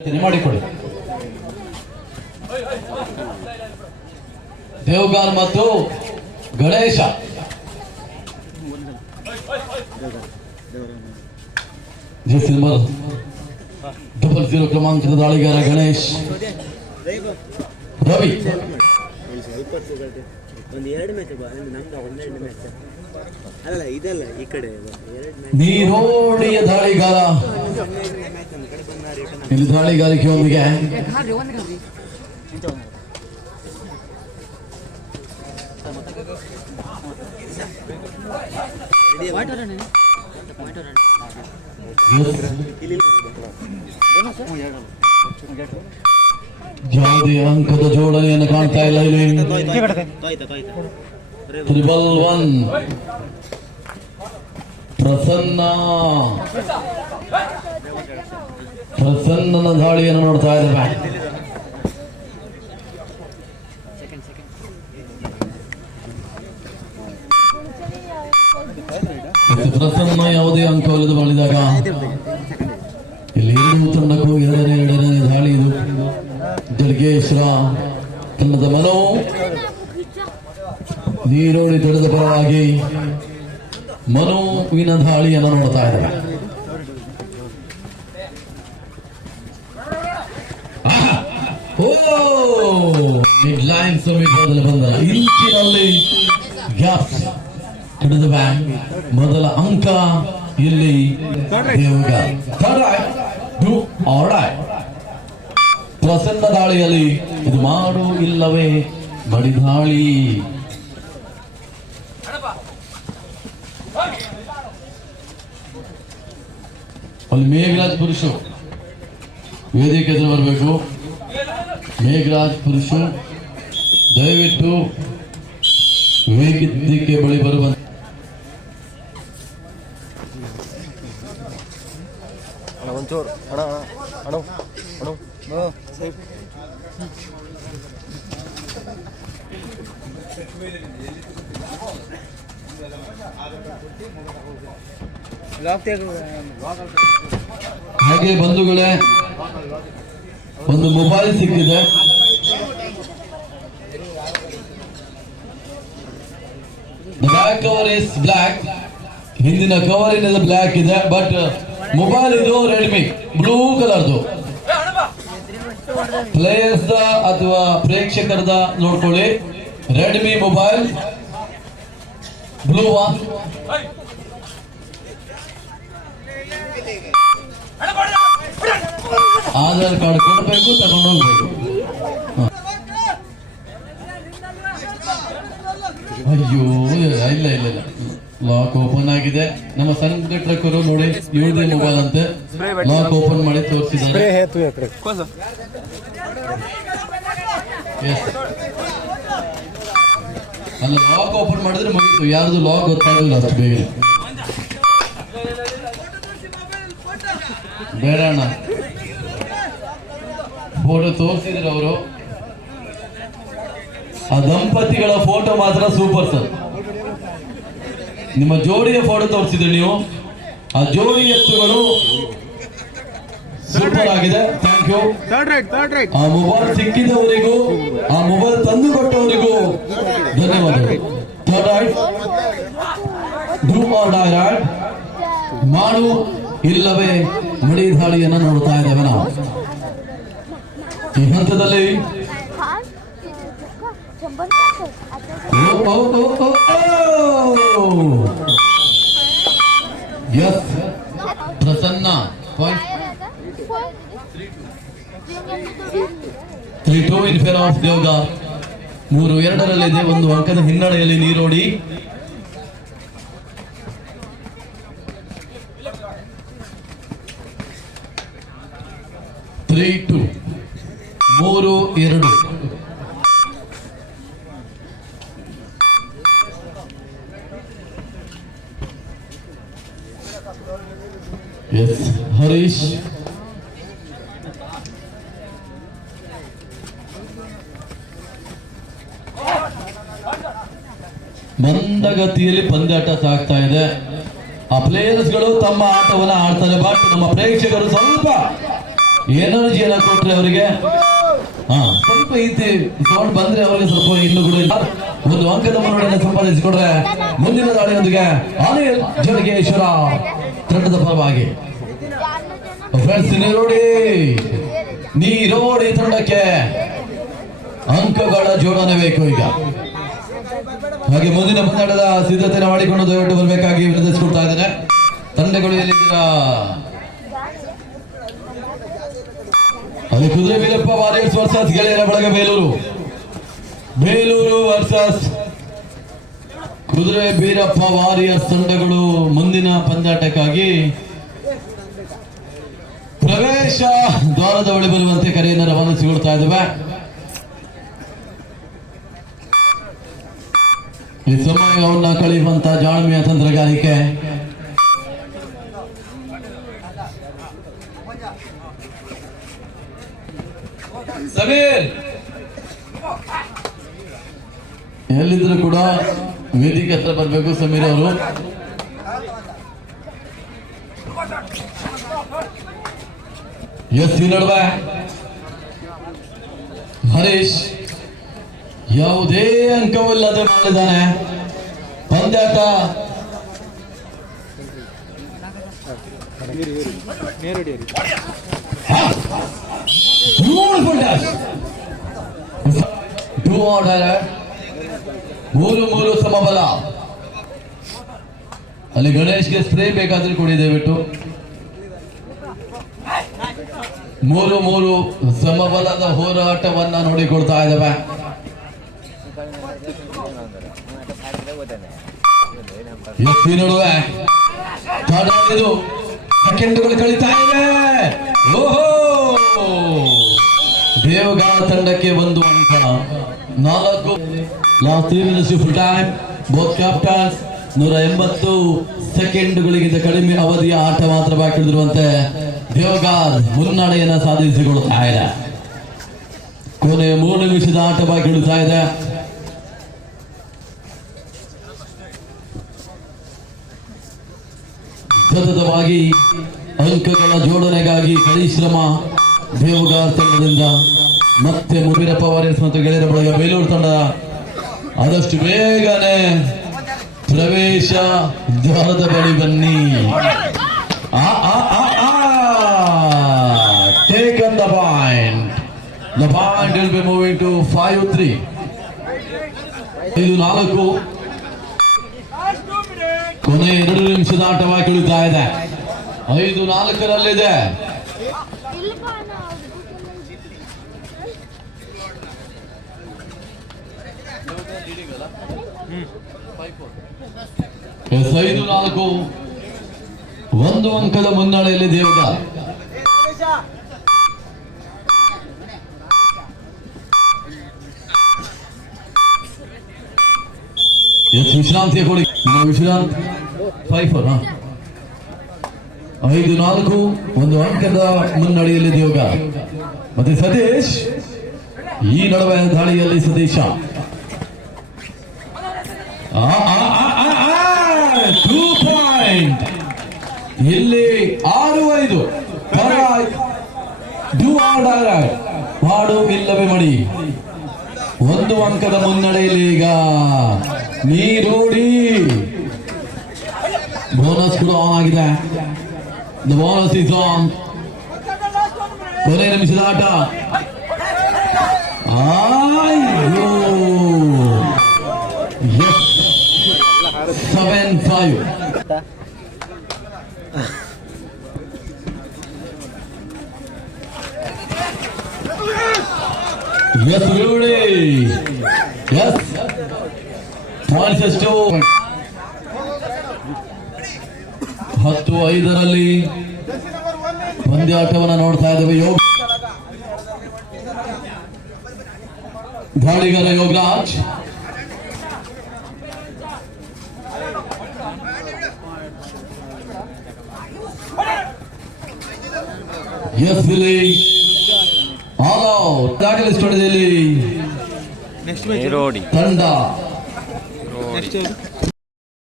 ಮಾಡಿಕೊಳ್ಳಿ. ದೇವಗಾರ್ ಮತ್ತು Ganesha JC number 00 क्रमांकದ ದಾಳಿಗಾರ Ganesh Ravi ನೀರೋಡಿಯ ದಾಳಿಗಾರ ಇಲ್ಲಿ ದಾಳಿಗಾರಿಕೆಯೊಂದಿಗೆ ಯಾವುದೇ ಅಂಕದ ಜೋಡಣೆಯನ್ನು ಕಾಣ್ತಾ ಇಲ್ಲ. ಇಲ್ಲಿ 111 ಪ್ರಸನ್ನನ ದಾಳಿಯನ್ನು ನೋಡ್ತಾ ಇದ್ದಾರೆ. ಪ್ರಸನ್ನ ಯಾವುದೇ ಅಂಕವಲ್ಲದೆ ಮಾಡಿದಾಗ ಇಲ್ಲಿ 2 ತಂಡಕ್ಕೂ ಎರಡನೇ ದಾಳಿ. ಇದು ಜಡ್ಗೇಶ್ವರ ತಂಡದ ಮನೋ ನೀರೋಡಿ ತಡೆದ ಪರವಾಗಿ ಮನೋವಿನ ದಾಳಿಯನ್ನು ನೋಡ್ತಾ ಇದ್ದಾರೆ. ಮಿಡ್ ಲೈನ್ ಸಮೀಪದಲ್ಲಿ ಬಂದ ಇಂಚಿನಲ್ಲಿ ಗ್ಯಾಪ್ ಹಿಡಿದ ಬ್ಯಾಂಕ್ ಮೊದಲ ಅಂಕ ಇಲ್ಲಿ ಪ್ರಸನ್ನ ದಾಳಿಯಲ್ಲಿ ಇದು ಮಾಡು ಇಲ್ಲವೇ ಬಡಿ ದಾಳಿ. ಅಲ್ಲಿ ಮೇಘರಾಜ್ ಪುರುಷು ವೇದಿಕೆ ಎದುರು ಬರಬೇಕು. ಮೇಘರಾಜ್ ಪುರುಷು ದಯವಿಟ್ಟು ವೇದಿಕೆ ಬಳಿ ಬರುವ ಒಂಚೂರು ಅಣ ಅಣ ಅಣ ಹಾಗೆ ಬಂಧುಗಳೇ, ಒಂದು ಮೊಬೈಲ್ ಸಿಕ್ಕಿದೆ. ಬ್ಯಾಕ್ ಕವರ್ ಇಸ್ ಬ್ಲಾಕ್, ಹಿಂದಿನ ಕವರಿನ ಬ್ಲಾಕ್ ಇದೆ, ಬಟ್ ಮೊಬೈಲ್ ಇದು ರೆಡ್ಮಿ ಬ್ಲೂ ಕಲರ್ದು. ಪ್ಲೇಯರ್ಸ್ ಅಥವಾ ಪ್ರೇಕ್ಷಕರದ ನೋಡ್ಕೊಳ್ಳಿ. Redmi mobile blue Aadhaar card ಕೊಡಬೇಕು, ತಗೊಂಡು ಹೋಗ್ಬೇಕು. ಅಯ್ಯೋ ಇಲ್ಲ ಇಲ್ಲ ಇಲ್ಲ, ಲಾಕ್ ಓಪನ್ ಆಗಿದೆ. ನಮ್ಮ ಸಂಘಟಕರು ನೋಡಿ ಇವ್ರದೇ ಮೊಬೈಲ್ ಅಂತೆ, ಲಾಕ್ ಓಪನ್ ಮಾಡಿ ತೋರಿಸಿದ್ದಾರೆ. ಅಲ್ಲ, ಲಾಕ್ ಓಪನ್ ಮಾಡಿದ್ರೆ ಮುಗಿತು, ಯಾರ್ದು ಲಾಕ್ ಗೊತ್ತಾಗಲ್ಲ ಅಷ್ಟು ಬೇಗ. ಬೇಡ ಅಣ್ಣ, ಫೋಟೋ ತೋರಿಸಿದ್ರೆ ಅವರು. ಆ ದಂಪತಿಗಳ ಫೋಟೋ ಮಾತ್ರ ಸೂಪರ್ ಸರ್. ನಿಮ್ಮ ಜೋಡಿಯ ಫೋಟೋ ತೋರಿಸಿದ್ರೆ ನೀವು, ಆ ಜೋಡಿ ಎತ್ತುಗಳು ಸೂಪರ್ ಆಗಿದೆ. Thank you. ಆ ಮೊಬೈಲ್ ಸಿಕ್ಕಿದವರಿಗೂ, ಆ ಮೊಬೈಲ್ ತಂದು ಕೊಟ್ಟವರಿಗೂ ಧನ್ಯವಾದಗಳು. ಮಾಡು ಇಲ್ಲವೇ ಮಡಿ ದಾಳಿಯನ್ನು ನೋಡ್ತಾ ಇದ್ದೇವೆ ನಾವು ಈ ಹಂತದಲ್ಲಿ. S Prasanna 3-2 in favour of Devagar. 3-2 ಒಂದು ಅಂಕದ ಹಿನ್ನಡೆಯಲ್ಲಿ ನೀರೋಡಿ. (3-2) 3-2. ಎಸ್ ಹರೀಶ್ ಮಂದಗತಿಯಲ್ಲಿ ಪಂದ್ಯಾಟ ಸಾಗ್ತಾ ಇದೆ. ಆ ಪ್ಲೇಯರ್ಸ್ಗಳು ತಮ್ಮ ಆಟವನ್ನು ಆಡ್ತಾರೆ, ಬಟ್ ನಮ್ಮ ಪ್ರೇಕ್ಷಕರು ಸ್ವಲ್ಪ ಎನರ್ಜಿಯನ್ನ ಕೊಟ್ರೆ ಅವರಿಗೆ ಸ್ವಲ್ಪ ಐತಿ ಸೌಂಡ್ ಬಂದ್ರೆ ಅವರಿಗೆ ಸ್ವಲ್ಪ ಇನ್ನು ಕೂಡ ಇಲ್ಲ. ಒಂದು ಅಂಕದ ಮುನ್ನಡೆಯನ್ನು ಸಂಪಾದಿಸಿಕೊಂಡ್ರೆ ಮುಂದಿನ ದಾಳಿಯೊಂದಿಗೆ ಅನಿಲ್ ಜಡಗೇಶ್ವರ ತಂಡದ ಪರವಾಗಿ ಫ್ರೆಂಡ್ಸ್ ನೀರೋಡಿ ತಂಡಕ್ಕೆ ಅಂಕಗಳ ಜೋಡಣೆ ಬೇಕು ಈಗ. ಹಾಗೆ ಮುಂದಿನ ಪಂದ್ಯದ ಸಿದ್ಧತೆಯನ್ನು ಮಾಡಿಕೊಂಡು ದಯವಿಟ್ಟು ಬರಬೇಕಾಗಿ ವಿನಂತಿಸಿಕೊಳ್ತಾ ಇದ್ದೇನೆ. ತಂಡಗಳು ಎಲ್ಲಿದ್ದೀರಾ? ಅಲ್ಲಿ ಕುದುರೆ ಬೀರಪ್ಪ ವಾರಿಯರ್ಸ್ ವರ್ಸಸ್ ಗೆಳೆಯರ ಬಳಗ ಬೇಲೂರು ವರ್ಸಸ್ ಕುದುರೆ ಬೀರಪ್ಪ ವಾರಿಯರ್ಸ್ ತಂಡಗಳು ಮುಂದಿನ ಪಂದ್ಯಾಟಕ್ಕಾಗಿ ಪ್ರವೇಶ ದ್ವಾರದ ಬಳಿ ಬರುವಂತೆ ಕರೆಯನ್ನು ರವಾನಿಸಿಕೊಳ್ತಾ ಇದ್ದೇವೆ. ಈ ಸಮಯವನ್ನ ಕಳೆಯುವಂತ ಜಾಣ್ಮೆಯ ತಂತ್ರಗಾರಿಕೆ ಸಮೀರ್ ಎಲ್ಲಿದ್ರು ಕೂಡ ವೇದಿಕೆ ಹತ್ರ ಬರಬೇಕು. ಸಮೀರ್ ಅವರು ಈ ನಡುವೆ ಹರೀಶ್ ಯಾವುದೇ ಅಂಕವಿಲ್ಲದೆ ಮಾಡಿದ್ದಾನೆ. ಪಂದ್ಯಾಟ ಮೂರು ಸಮಬಲ. ಅಲ್ಲಿ ಗಣೇಶ್ಗೆ ಸ್ಪ್ರೇ ಬೇಕಾದ್ರೆ ಕೊಡಿ ದಯವಿಟ್ಟು. ಮೂರು ಸಮಬಲದ ಹೋರಾಟವನ್ನ ನೋಡಿಕೊಳ್ತಾ ಇದ್ದಾವೆ. ಈ ನಡುವೆ ಸೆಕೆಂಡ್ಗಳು ಕಳೀತಾ ಇವೆ. ಓಹೋ, ದೇವಗಾಳ ತಂಡಕ್ಕೆ ಒಂದು ಅಂಕ. 4 last 3 minutes full time. Both captains 180 ಸೆಕೆಂಡ್ಗಳಿಗಿಂತ ಕಡಿಮೆ ಅವಧಿಯ ಆಟ ಮಾತ್ರ ಬಾಕಿ ಉಳಿದಿರುವಂತೆ ದೇವಗಾರ್ ಮುನ್ನಡೆಯನ್ನ ಸಾಧಿಸಿಕೊಳ್ತಾ ಇದೆ. ಕೊನೆ 3 ನಿಮಿಷದ ಆಟ ಬಾಕಿ ಉಳಿತಾ ಇದೆ. ಸತತವಾಗಿ ಅಂಕಗಳ ಜೋಡಣೆಗಾಗಿ ಪರಿಶ್ರಮ ದೇವಗಾರ್ ತಂಡದಿಂದ. ಮತ್ತೆ ಮುಬೀರಪ್ಪ ವಾರಿಯರ್ಸ್ ಮತ್ತು ಗೆಳೆಯರ ಬಳಗ ಬೇಲೂರು ತಂಡ ಆದಷ್ಟು ಬೇಗನೆ ಪ್ರವೇಶ ದ್ವಾರದ ಬಳಿ ಬನ್ನಿ. Take on the point. The point will be moving to 5-3. 5-4. ಕೊನೆ 2 ನಿಮಿಷದ ಆಟವಾಗಿ ಉಳಿತಾ ಇದೆ. 5-4 5-4 ಒಂದು ಅಂಕದ ಮುನ್ನಡೆಯಲ್ಲಿ ದೇವಗಾರ್. ವಿಶ್ರಾಂತಿಯ ಕೊಡಿ. ವಿಶ್ರಾಂತ್ 5-4. 5-4 ಒಂದು ಅಂಕದ ಮುನ್ನಡೆಯಲ್ಲಿ ದೇವಗಾರ್. ಮತ್ತೆ ಸತೀಶ್ ಈ ನಡುವೆ ದಾಳಿಯಲ್ಲಿ ಸತೀಶ 2 ಪಾಯಿಂಟ್. ಇಲ್ಲಿ 6-5 ಮಾಡು ಇಲ್ಲವೇ ಮಡಿ. ಒಂದು ಅಂಕದ ಮುನ್ನಡೆಯಲ್ಲಿ ಈಗ ನೀರೋಡಿ. ಬೋನಸ್ ಕೂಡ ಆನ್ ಆಗಿದೆ. The bonus is on. ಕೊನೆ ನಿಮಿಷದ ಆಟ. 7-5. Yes, Rudy. Yes. Points is 2. 10-5 ಪಂದ್ಯಾಟವನ್ನು ನೋಡ್ತಾ ಇದ್ದೇವೆ. ದಾಳಿಗಾರ ಯೋಗರಾಜ್. ಎಸ್ ಇಲ್ಲಿ ಆಲ್ ಔಟ್. ದಾಖಲೆ ಸ್ಟುಡಿಯೋದಲ್ಲಿ ತಂಡ